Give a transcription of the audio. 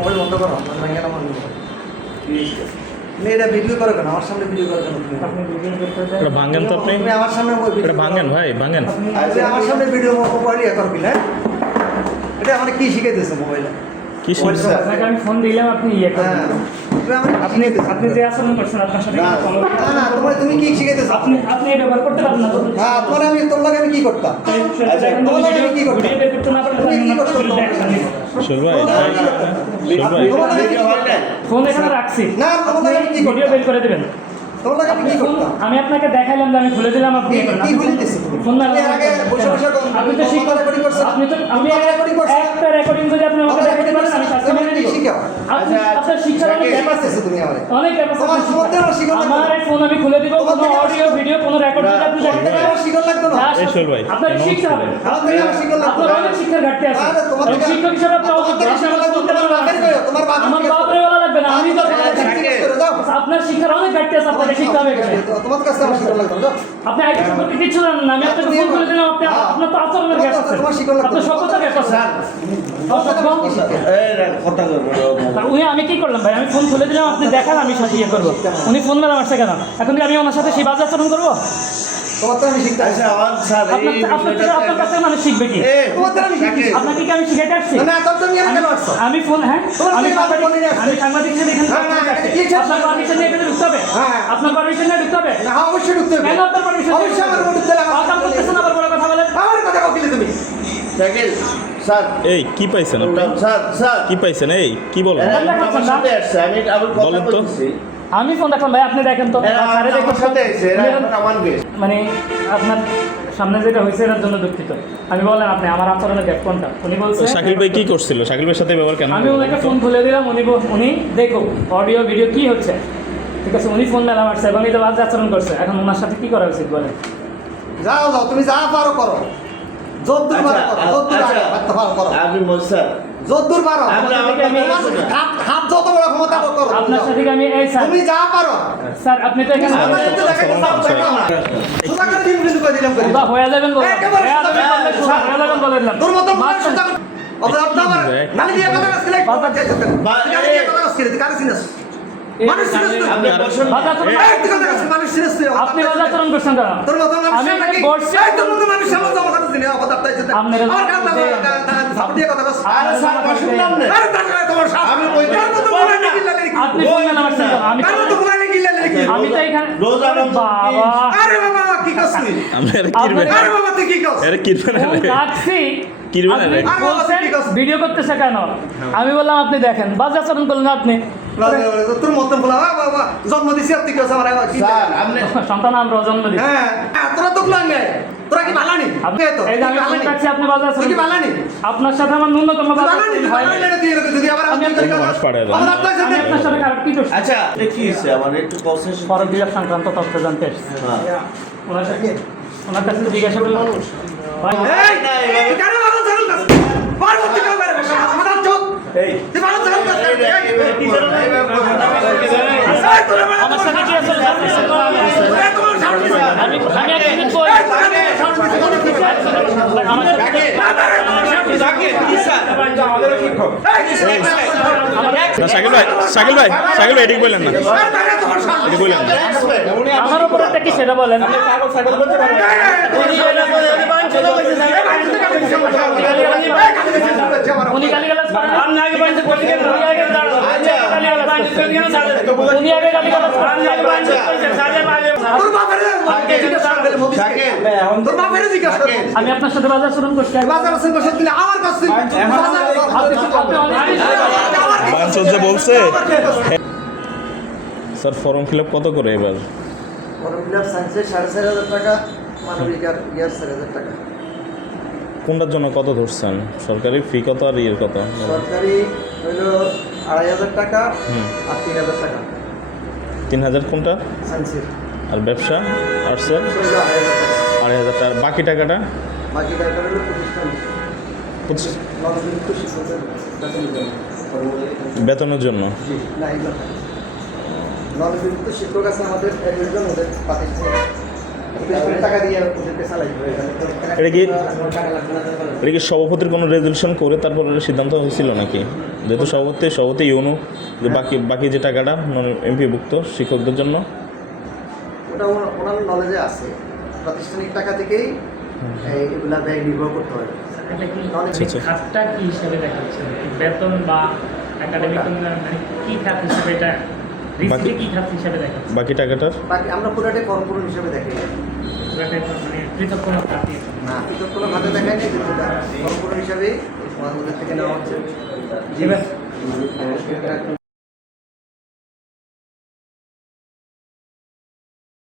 Mobile বন্ধ করো, ভাঙে আমার মোবাইল। এটা ভিডিও করো কেন? আমার সামনে ভিডিও করো কেন? আপনি ভিডিও বের করে দেন। এটা ভাঙেন তো আপনি, তুমি আমার সামনে এটা ভাঙেন ভাই, ভাঙেন। আপনি তুমি আমার সামনে ভিডিও মোবাইল ইয়ে করবি না? এটা আমার কি শিখাইতেছে মোবাইলে? কি শুনছে? আপনাকে আমি ফোন দিলাম, আপনি ইয়ে করেন। হ্যাঁ, তুমি আমার আপনি আপনি যে আচরণ করছেন আপনার সাথে কিন্তু কোনো- না তুমি কি শিখাইতেছো? আপনি আপনি এটা ব্যবহার করতে পারেন না তো। হ্যাঁ, তোমার লাগে আমি কি করতাম? এখন তোমার লাগে আমি কি করতাম? ভিডিও বের করতে না পারলে তুমি কি করছো? অ্যাকশন নিব। শোল ভাই, তোমার লাগে কি করতাম? শোল ভাই, তোমার লাগে কি করতাম? ফোন এখানে রাখছি, না, তোমার লাগে আমি কি ভিডিও করতাম? বের করে দিবেন। তোমার লাগে আমি কি করতাম? আমি আপনাকে দেখাইলাম যে আমি খুলে দিলাম, আপনি কি ইয়ে করেন। কি বলতেছো তুমি? ফোন না তুমি এর আগে বসে বসে আপনি তো শিখতে রেকর্ডিং করছো। আপনি তো আমি রেকর্ডিং করছো। একটা রেকর্ডিং যদি আপনি আমাকে দেখাতে পারেন আমি শাস্তি মেনে নিব। শিখাও। আপনি আপনার শিক্ষার অনেক কি ব্যাপার আছে, করতেছো তুমি আমারে? অনেক ব্যাপার আছে। তোমার ফোন দিয়ে আমার শিখা লাগবে। আমার এই ফোন আমি খুলে দিব, তোমার কোনো থেকে আমার অডিও ভিডিও কোনো রেকর্ড যদি আপনি দেখাতে তোমার পারেন শিখা লাগতো না। হ্যাঁ, এই শোল ভাই, আপনাকে শিখতে হবে। আমার থেকে আমার শিখা লাগতো আপনার না। অনেক শিক্ষার ঘাটতি আছে। আরে তোমার এবং থেকে শিক্ষক হিসেবে আপনি তোমার থেকে শিখা লাগতো, তোমার বাপের কইও, তোমার বাপের আমার কইও। বাপরে বলা লাগবে না, আমি তো যাও। আপনার শিক্ষার অনেক ঘাটতি আছে, আপনাকে শিখতে হবে এখানে। তোমার কাছে আমার শিখা লাগতো না। যাও। আপনি আইটি সম্পর্কে কিছু জানেন না, আমি আপনাকে ফোন করে দিলাম, আপনি আপনার তো আচরণের গ্যাপ আছে, তোমার শিক্ষা লাগতো। আপনার সভ্যতা গ্যাপ আছে। অসভ্য। উনি আমি কি করলাম ভাই? আমি ফোন খুলে দিলাম, আপনি দেখান, আমি সাজিয়ে করবো। উনি ফোন মেলা মারছে কেন? এখন কি আমি ওনার সাথে সেই বাজে আচরণ করবো? তোমার তো আমি শিখতে আসি। আপনার কাছে মানুষ শিখবে কি? তোমার তো আমি শিখতেছি। আপনাকে কি আমি শিখাইতে আসছি? না, তোর তুমি এখানে কেন আসছো? আমি ফোন, হ্যাঁ তোমার আমি কি সাংবাদিক, ফোন নিয়ে আসছে? আমি সাংবাদিক হিসেবে এখানে হ্যাঁ, হ্যাঁ, আসছি। কি চাচ্ছ? আপনার পারমিশন নিয়ে এখানে ঢুকতে হবে? হ্যাঁ। আপনার পারমিশন নিয়ে ঢুকতে হবে? না, অবশ্যই ঢুকতে হবে। কেন আপনার পারমিশন? অবশ্যই আমার ঢুকতে হবে। কাম করতেছেন, আবার বড় কথা বলেন। আমার কথা কইলে তুমি। শাকিল স্যার এই কি পাইছেন আপনি? স্যার স্যার কি পাইছেন? এই কি বলেন? এরা আমার সাথে আসছে, আমি আবার কথা বলেন তো। বলছি। আমি ফোন দেখলাম ভাই, আপনি দেখেন তো। এরা স্যারে দেখুন আমার তো। সাথে আসছে, এরা এখন আমার বেশ। মানে আপনার সামনে যেটা হয়েছে এটার জন্য দুঃখিত। আমি বললাম আপনি আমার আচরণের গ্যাপ কোনটা? উনি বলছে শাকিল ভাই কি করছিল? শাকিল ভাইয়ের সাথে ব্যবহার কেন? আমি ওনাকে ফোন খুলে দিলাম, উনি দেখো অডিও ভিডিও কি হচ্ছে, ঠিক আছে? উনি ফোন মেলা মারছে এবং এটা বাজে আচরণ করছে। এখন ওনার সাথে কি করা উচিত বলেন? যাও যাও, তুমি যা পারো করো। যদ্দূর পারো করো, যদ্দূর আচ্ছা, পারো করো। আমি স্যার যদ্দূর পারো। হাত যত বড় ক্ষমতা করো। আপনার সাথে কি আমি এই স্যার, তুমি যা পারো। স্যার আপনি তো এখানে সোজা করে দিন বিন্দু করে দিলাম করে। বা হয়ে যাবেন বলে একেবারে হয়ে যাবেন বললে সোজা হয়ে যাবেন বলে দিলাম। তোর মত সোজা করে। অবদান আমার নালি দিয়ে কথা কাজ করে কথা চাইছ কেন? নালি দিয়ে কথা কাজ করে কার সিনাস? মানুষ সিনাস তো। আপনি বসুন। বাজে আচরণ- এই তুই কথা কাজ মানুষ সিনাস তুই। আপনি বাজে আচরণ করছেন কেন? তোর মত মানুষ আমি নাকি? বলছি- এই তোর মত মানুষ আমার তো কথা দিনে কথা চাইছ। আপনারা- আমার কথা সাপ দিয়ে কথা কাজ। আরে স্যার বসুন না আপনি। আরে তাহলে তোমার সাপ। আমি কই তোর মত বলে না কিল্লা লেখি। আপনি ফোন মেলা মারছেন কেন? আমি তোর মত বলে না কিল্লা লেখি। আমি তো এখানে রোজা রমজান বাবা আরে বাবা কি করছ তুই? আমরা এর কিরবেন? আরে বাবা তুই কি করছ? এর কিরবেন? ফোন রাখছি, কিরবেন আপনি রে? আরে বাবা, বলছেন ঠিক আছে। ভিডিও করতেছে কেন? আমি বললাম আপনি দেখেন, বাজে আচরণ করলেন আপনি। তোর মত বলা বাবা জন্ম দিছি তুই কি করছ আমার কি? স্যার আপনি সন্তান আমরা জন্ম দিই। হ্যাঁ তোরা তো গুলান গে। তোরা কি বালানি? আপনি তো এই যে আমি ফোন রাখছি, আপনি বাজে তুই আচরণ কি বালানি? আপনার সাথে আমার ন্যূনতম বাজে বালানি আচরণ হয়। বালানি তুই যদি আবার আমি আমি করি মানুষ পাড়ায় দেয়। আমার আপনার আমি সাথে আপনার সাথে খারাপ কি করছি? আচ্ছা এটা কি হইছে আমার একটু প্রসেস ফরক বিলাপ সংক্রান্ত তথ্য জানতে এসেছি। ওনার কাছে জিজ্ঞাসা করলাম ভাই, এই তুই কেন বালান চালু করছ? পরবর্তী কাল বের বেশ আমার চোখ এই তুই বালান চালু করছ। আমার সাথে কি আসলে জানতে চান? আমি এক মিনিট কই আমার সাথে না শাকিল ভাই এদিক বললেন না, এদিক বললেন না। আমার উপর একটা কি সেটা বলেন। উনি গালিগালাজ করেন? উনি আগে গালিগালাজ করেন? তোর বাপের তোর বাপের জিজ্ঞাসা কর। আমি আপনার সাথে বাজার আচরণ করছি। বাজার হোসেন বসে দিলে আমার কাছে বাঞ্চল বলছে স্যার ফর্ম ফিল আপ কত করে এবার? ফর্ম ফিল আপ সায়েন্সের 4,500 টাকা, মানবিক আর ইয়ার 4,000 টাকা। কোনটার জন্য কত ধরছেন? সরকারি ফি কত আর ইয়ের কত? সরকারি হইল 2,500 টাকা আর 3,000 টাকা 3,000 কোনটা? সায়েন্সের। আর ব্যবসা আর্টসের হইল 2,500 টাকা। 2,500 টাকা। বাকি টাকাটা বাকি টাকা হইল প্রতিষ্ঠান নবনিযুক্ত শিক্ষকদের বেতনের জন্য। বেতনের জন্য। জি না এই জন্য নবনিযুক্ত শিক্ষক আছে আমাদের একজন, ওদের প্রতিষ্ঠানে টাকা দিয়ে ওদেরকে চালাই। এটা কি টাকা লাগবে না। এটা কি সভাপতির কোনো রেজলিউশন করে তারপরে সিদ্ধান্ত হয়েছিল নাকি? যেহেতু সভাপতি ইউনো যে বাকি যে টাকাটা নন এমপিভুক্ত শিক্ষকদের জন্য ওটা ওনার নলেজে আছে, প্রাতিষ্ঠানিক টাকা থেকেই এগুলা ব্যয় নির্ভর করতে হয়। এটা কি আচ্ছা, আচ্ছা। খাতটা কি হিসাবে দেখাচ্ছে, বেতন বা একাডেমিক মানে কি খাত হিসাবে এটা রিসিটে কি খাত হিসাবে দেখাচ্ছে? বাকি টাকাটার বাকি আমরা পুরোটাই কর্মপূরণ হিসেবে দেখি এটা মানে পৃথক কোনো খাতই না, কিন্তু কোনো খাতে দেখায় নেই, কিন্তু কর্মপূরণ হিসাবে ওদের থেকে নেওয়া হচ্ছে। এবার